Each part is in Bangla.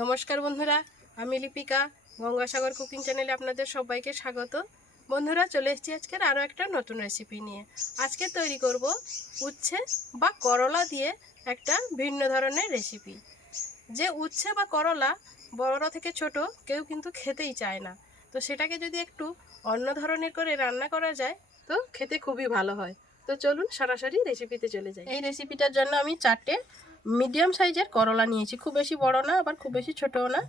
নমস্কার বন্ধুরা, আমি লিপিকা, গঙ্গাসাগর কুকিং চ্যানেলে আপনাদের সবাইকে স্বাগত। বন্ধুরা, চলে এসেছি আজকের আরও একটা নতুন রেসিপি নিয়ে। আজকে তৈরি করব উচ্ছে বা করলা দিয়ে একটা ভিন্ন ধরনের রেসিপি যে উচ্ছে বা করলা বড়রা থেকে ছোট কেউ কিন্তু খেতেই চায় না। তো সেটাকে যদি একটু অন্য ধরনের করে রান্না করা যায়, তো খেতে খুবই ভালো হয়। তো চলুন সরাসরি রেসিপিতে চলে যাই। এই রেসিপিটার জন্য আমি চারটে মিডিয়াম সাইজের করলা নিয়েছি। খুব বেশি বড় না আবার খুব বেশি ছোটও না।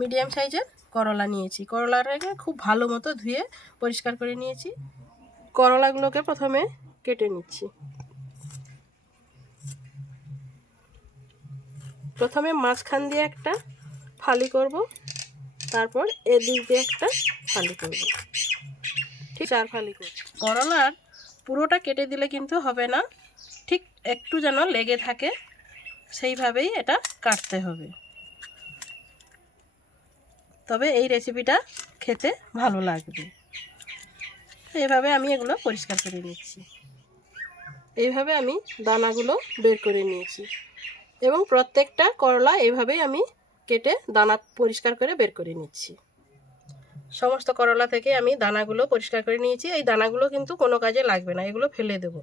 মিডিয়াম সাইজের করলা নিয়েছি। করলাটাকে খুব ভালো মতো ধুয়ে পরিষ্কার করে নিয়েছি। করলাগুলোকে প্রথমে কেটে নিচ্ছি। প্রথমে মাঝখান দিয়ে একটা ফালি করব তারপর এদিক দিয়ে একটা ফালি করব। ঠিক চার ফালি করব করলার পুরোটা কেটে দিলে কিন্তু হবে না। ঠিক একটু যেন লেগে থাকে, সেইভাবেই এটা কাটতে হবে। তবে এই রেসিপিটা খেতে ভালো লাগবে। এভাবে আমি এগুলো পরিষ্কার করে নিচ্ছি। এইভাবে আমি দানাগুলো বের করে নিয়েছি। এবং প্রত্যেকটা করলা এভাবেই আমি কেটে দানা পরিষ্কার করে বের করে নিচ্ছি। সমস্ত করলা থেকে আমি দানাগুলো পরিষ্কার করে নিয়েছি। এই দানাগুলো কিন্তু কোনো কাজে লাগবে না, এগুলো ফেলে দেব।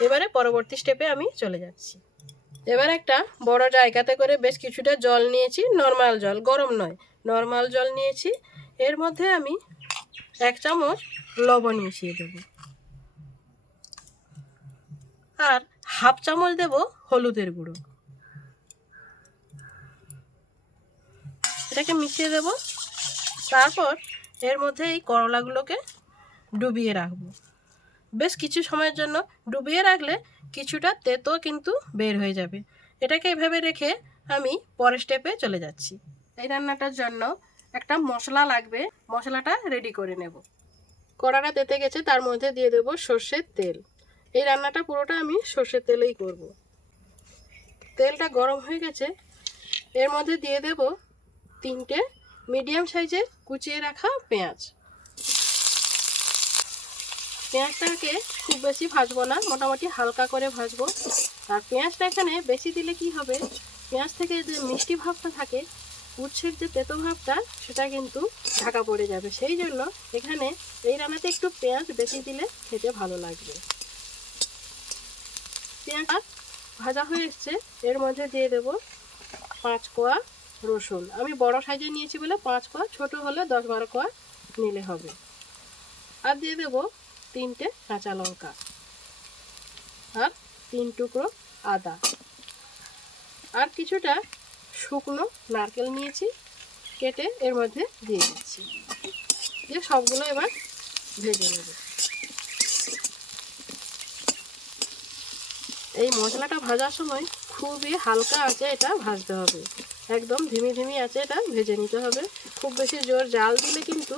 এবারে পরবর্তী স্টেপে আমি চলে যাচ্ছি। এবার একটা বড় জায়গাতে করে বেশ কিছুটা জল নিয়েছি নর্মাল জল, গরম নয় নর্মাল জল নিয়েছি। এর মধ্যে আমি এক চামচ লবণ মিশিয়ে দেব। আর হাফ চামচ দেব হলুদের গুঁড়ো। এটাকে মিশিয়ে দেব। তারপর এর মধ্যে এই করলাগুলোকে ডুবিয়ে রাখব। বেশ কিছু সময়ের জন্য ডুবিয়ে রাখলে কিছুটা তেতো কিন্তু বের হয়ে যাবে। এটাকে এভাবে রেখে আমি পরের স্টেপে চলে যাচ্ছি। এই রান্নাটার জন্য একটা মশলা লাগবে, মশলাটা রেডি করে নেব। কড়াটা তেতে গেছে, তার মধ্যে দিয়ে দেবো সর্ষের তেল। এই রান্নাটা পুরোটা আমি সর্ষের তেলেই করব। তেলটা গরম হয়ে গেছে, এর মধ্যে দিয়ে দেব তিনটে মিডিয়াম সাইজের কুচিয়ে রাখা পেঁয়াজ। পেঁয়াজটাকে খুব বেশি ভাজবো না, মোটামুটি হালকা করে ভাজবো। আর পেঁয়াজটা এখানে বেশি দিলে কি হবে, পেঁয়াজ থেকে যে মিষ্টি ভাবটা থাকে, উচ্ছের যে তেতো ভাবটা, সেটা কিন্তু ঢাকা পড়ে যাবে। সেই জন্য এখানে এই রান্নাতে একটু পেঁয়াজ বেশি দিলে খেতে ভালো লাগবে। পেঁয়াজটা ভাজা হয়ে এসছে, এর মধ্যে দিয়ে দেব পাঁচ কোয়া রসুন। আমি বড় সাইজে নিয়েছি বলে পাঁচ কোয়া, ছোট হলে দশ বারো কোয়া নিলে হবে। আর দিয়ে দেবো তিনটে কাঁচা লঙ্কা আর তিন টুকরো আদা। আর কিছুটা শুকনো নারকেল নিয়েছি, কেটে এর মধ্যে দিয়ে দিচ্ছি। দিয়ে সবগুলো এবার ভেজে নেব। এই মশলাটা ভাজার সময় খুবই হালকা আছে এটা ভাজতে হবে। একদম ধিমি ধিমি আছে এটা, ভেজে নিতে হবে। খুব বেশি জোর জাল দিলে কিন্তু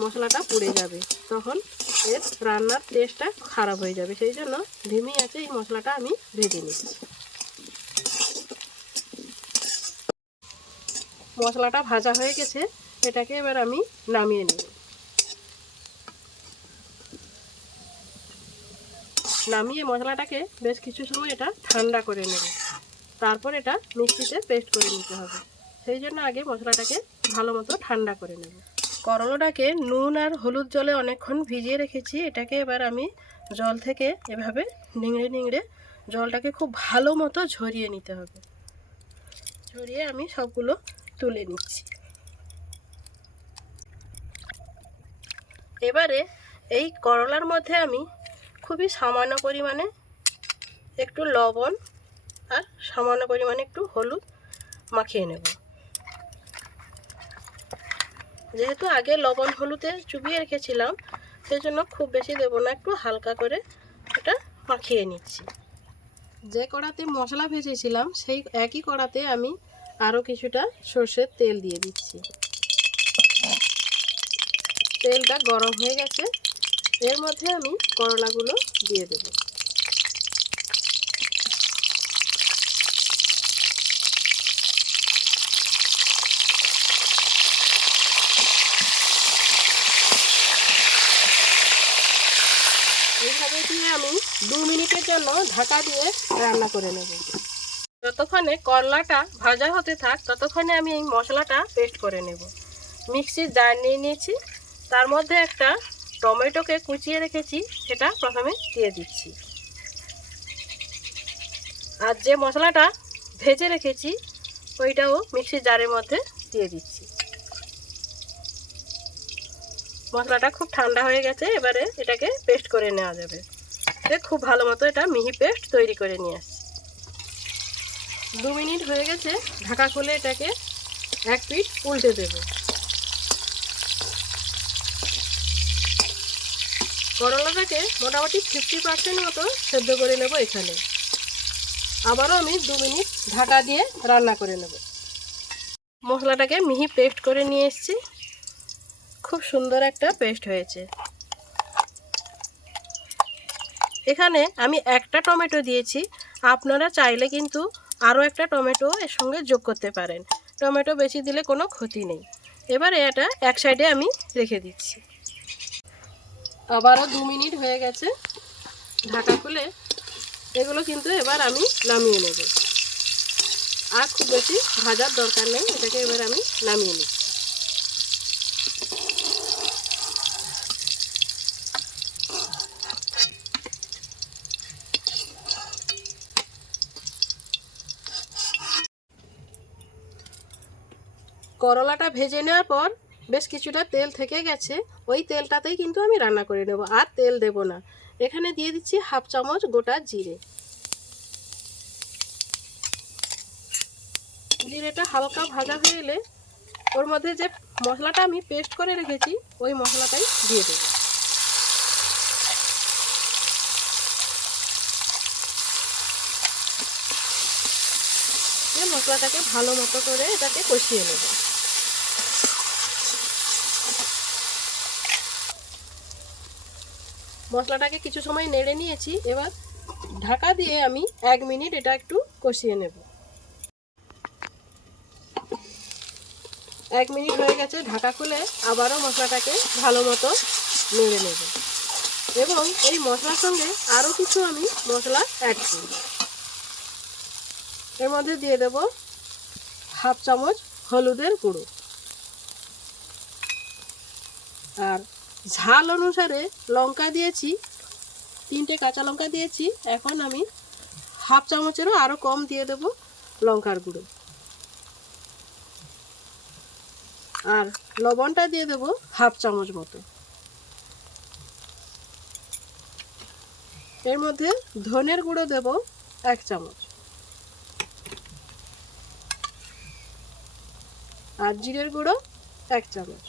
মশলাটা পুড়ে যাবে। তখন এর রান্নার টেস্টটা খারাপ হয়ে যাবে। সেই জন্য ধিমি আছে, এই মশলাটা আমি ভেজে নিচ্ছি। মশলাটা ভাজা হয়ে গেছে, এটাকে এবার আমি নামিয়ে নেব। নামিয়ে মশলাটাকে বেশ কিছু সময় এটা ঠান্ডা করে নেব। তারপর এটা মিক্সিতে পেস্ট করে নিতে হবে। সেই জন্য আগে মশলাটাকে ভালো মতো ঠান্ডা করে নেব। করলাটাকে নুন আর হলুদ জলে অনেকক্ষণ ভিজিয়ে রেখেছি। এটাকে এবার আমি জল থেকে এভাবে নিংড়ে নিংড়ে জলটাকে খুব ভালো মতো ঝরিয়ে নিতে হবে। ঝরিয়ে আমি সবগুলো তুলে নিচ্ছি। এবারে এই করলার মধ্যে আমি খুবই সামান্য পরিমাণে একটু লবণ আর সামান্য পরিমাণে একটু হলুদ মাখিয়ে নেব। যেহেতু আগে লবণ হলুদে চুবিয়ে রেখেছিলাম সেই জন্য খুব বেশি দেব না, একটু হালকা করে এটা মাখিয়ে নিচ্ছি। যে কড়াতে মশলা ভেজেছিলাম, সেই একই কড়াতে আমি আরও কিছুটা সর্ষের তেল দিয়ে দিচ্ছি। তেলটা গরম হয়ে গেছে, এর মধ্যে আমি করলাগুলো দিয়ে দেবো এইভাবে দিয়ে আমি দু মিনিটের জন্য ঢাকা দিয়ে রান্না করে নেব। যতক্ষণে করলাটা ভাজা হতে থাক, ততক্ষণে আমি এই মশলাটা পেস্ট করে নেব। মিক্সির জার নিয়ে নিয়েছি। তার মধ্যে একটা টমেটোকে কুচিয়ে রেখেছি, সেটা প্রথমে দিয়ে দিচ্ছি। আর যে মশলাটা ভেজে রেখেছি, ওইটাও মিক্সির জারের মধ্যে দিয়ে দিচ্ছি। মশলাটা খুব ঠান্ডা হয়ে গেছে, এবারে এটাকে পেস্ট করে নেওয়া যাবে। খুব ভালো মতো এটা মিহি পেস্ট তৈরি করে নিয়ে আসছি দু মিনিট হয়ে গেছে, ঢাকা খুলে এটাকে এক পিঠ উল্টে দেব। করলাটাকে মোটামুটি ফিফটি পার্সেন্ট মতো সেদ্ধ করে নেব এখানে। আবারও আমি দু মিনিট ঢাকা দিয়ে রান্না করে নেব। মশলাটাকে মিহি পেস্ট করে নিয়ে এসেছি। খুব সুন্দর একটা পেস্ট হয়েছে। এখানে আমি একটা টমেটো দিয়েছি। আপনারা চাইলে কিন্তু আরও একটা টমেটো এর সঙ্গে যোগ করতে পারেন। টমেটো বেশি দিলে কোনো ক্ষতি নেই। এবার এটা এক সাইডে আমি রেখে দিচ্ছি। আবারও দু মিনিট হয়ে গেছে। ঢাকা খুলে এগুলো কিন্তু এবার আমি নামিয়ে নেব। আর খুব বেশি ভাজার দরকার নেই। এটাকে এবার আমি নামিয়ে নিচ্ছি। করলাটা ভেজে নেওয়ার পর বেশ কিছুটা তেল থেকে গেছে। ওই তেলটাতেই কিন্তু আমি রান্না করে নেব, আর তেল দেব না। এখানে দিয়ে দিচ্ছি হাফ চামচ গোটা জিরে। জিরেটা হালকা ভাজা হয়ে এলে ওর মধ্যে যে মশলাটা আমি পেস্ট করে রেখেছি, ওই মশলাটাই দিয়ে দেব। মশলাটাকে ভালো মতো করে এটাকে কষিয়ে নেব। মশলাটাকে কিছু সময় নেড়ে নিয়েছি, এবার ঢাকা দিয়ে আমি এক মিনিট এটা একটু কষিয়ে নেব। এক মিনিট হয়ে গেছে ঢাকা খুলে আবারও মশলাটাকে ভালো মতো নেড়ে নেব। এবং এই মশলার সঙ্গে আরও কিছু আমি মশলা অ্যাড করব। এর মধ্যে দিয়ে দেব হাফ চামচ হলুদের গুঁড়ো। আর ঝাল অনুসারে লঙ্কা দিয়েছি, তিনটে কাঁচা লঙ্কা দিয়েছি, এখন আমি হাফ চামচেরও আরও কম দিয়ে দেব লঙ্কার গুঁড়ো। আর লবণটা দিয়ে দেব হাফ চামচ মতো। এর মধ্যে ধনের গুঁড়ো দেব এক চামচ। আর জিরের গুঁড়ো এক চামচ।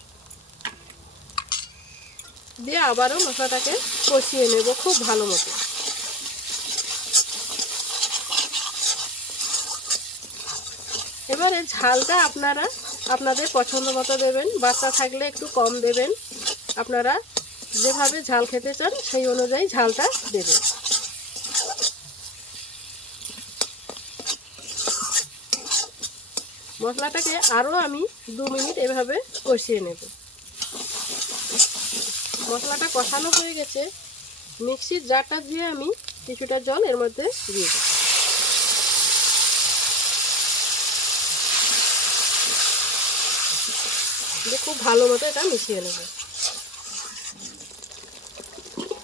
দিয়ে আবারও মশলাটাকে কষিয়ে নেব খুব ভালো মতো। এবারে ঝালটা আপনারা আপনাদের পছন্দ মতো দেবেন, বাচ্চা থাকলে একটু কম দেবেন। আপনারা যেভাবে ঝাল খেতে চান সেই অনুযায়ী ঝালটা দেবেন। মশলাটাকে আরও আমি দু মিনিট এভাবে কষিয়ে নেব। মশলাটা কষানো হয়ে গেছে। মিক্সির জারটা দিয়ে আমি কিছুটা জল এর মধ্যে দিয়ে দেব। খুব ভালো মতো এটা মিশিয়ে নেব।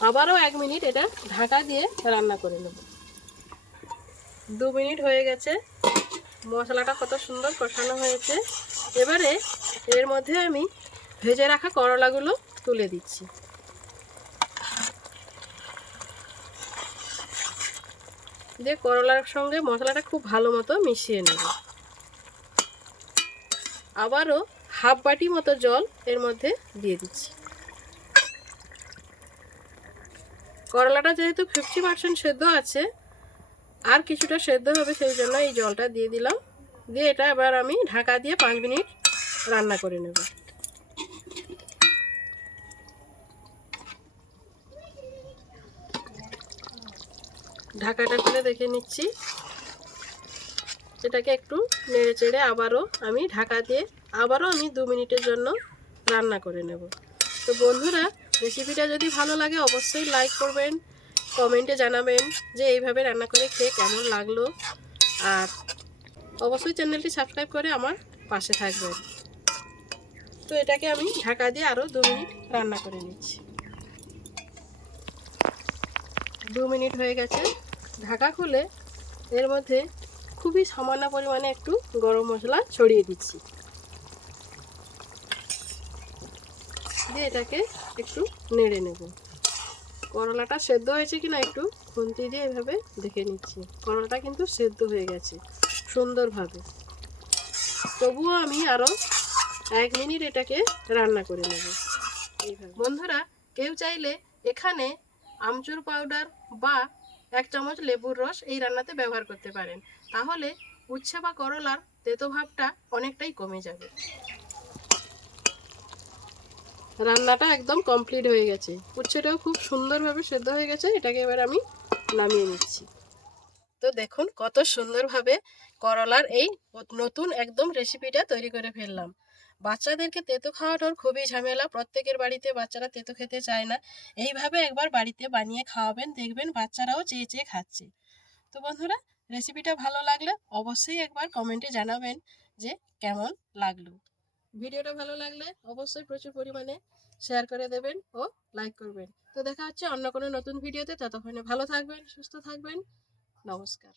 আবারও এক মিনিট এটা ঢাকা দিয়ে রান্না করে নেব। দু মিনিট হয়ে গেছে। মশলাটা কত সুন্দর কষানো হয়েছে। এবারে এর মধ্যে আমি ভেজে রাখা করলাগুলো তুলে দিচ্ছি। দিয়ে করলার সঙ্গে মশলাটা খুব ভালো মতো মিশিয়ে নেব। আবারও হাফ বাটি মতো জল এর মধ্যে দিয়ে দিচ্ছি। করলাটা যেহেতু ফিফটি পার্সেন্ট সেদ্ধ আছে, আর কিছুটা সেদ্ধ হবে সেই জন্য এই জলটা দিয়ে দিলাম। দিয়ে এটা এবার আমি ঢাকা দিয়ে পাঁচ মিনিট রান্না করে নেব। ঢাকাটা খুলে দেখে নিচ্ছি। এটাকে একটু নেড়ে চেড়ে আবারও আমি ঢাকা দিয়ে আবারও আমি দু মিনিটের জন্য রান্না করে নেব। তো বন্ধুরা, রেসিপিটা যদি ভালো লাগে অবশ্যই লাইক করবেন কমেন্টে জানাবেন যে এইভাবে রান্না করে খেয়ে কেমন লাগল। আর অবশ্যই চ্যানেলটি সাবস্ক্রাইব করে আমার পাশে থাকবেন। তো এটাকে আমি ঢাকা দিয়ে আরও দু মিনিট রান্না করে নিচ্ছি। দু মিনিট হয়ে গেছে। ঢাকা খুলে এর মধ্যে খুবই সামান্য পরিমাণে একটু গরম মশলা ছড়িয়ে দিচ্ছি। দিয়ে এটাকে একটু নেড়ে নেব। করলাটা সেদ্ধ হয়েছে কিনা একটু খুন্তি দিয়ে এভাবে দেখে নিচ্ছি। করলাটা কিন্তু সেদ্ধ হয়ে গেছে সুন্দরভাবে। তবুও আমি আরও এক মিনিট এটাকে রান্না করে নেব। বন্ধুরা, কেউ চাইলে এখানে আমচুর পাউডার বা এক চামচ লেবুর রস এই রান্নাতে ব্যবহার করতে পারেন। তাহলে উচ্ছে বা করলার তেতো ভাবটা অনেকটাই কমে যাবে। রান্নাটা একদম কমপ্লিট হয়ে গেছে। উচ্ছেটাও খুব সুন্দরভাবে সেদ্ধ হয়ে গেছে, এটাকে এবার আমি নামিয়ে নিচ্ছি। তো দেখুন কত সুন্দরভাবে করলার এই নতুন একদম রেসিপিটা তৈরি করে ফেললাম। বাচ্চাদেরকে তেতো খাওয়ানোর খুবই ঝামেলা। প্রত্যেকের বাড়িতে বাচ্চারা তেতো খেতে চায় না। এইভাবে একবার বাড়িতে বানিয়ে খাওয়াবেন, দেখবেন বাচ্চারাও চেয়ে চেয়ে খাচ্ছে। তো বন্ধুরা রেসিপিটা ভালো লাগলে অবশ্যই একবার কমেন্টে জানাবেন যে কেমন লাগল। ভিডিওটা ভালো লাগলে অবশ্যই প্রচুর পরিমাণে শেয়ার করে দেবেন ও লাইক করবেন। তো দেখা হচ্ছে অন্য কোনো নতুন ভিডিওতে ততক্ষণে ভালো থাকবেন, সুস্থ থাকবেন। নমস্কার।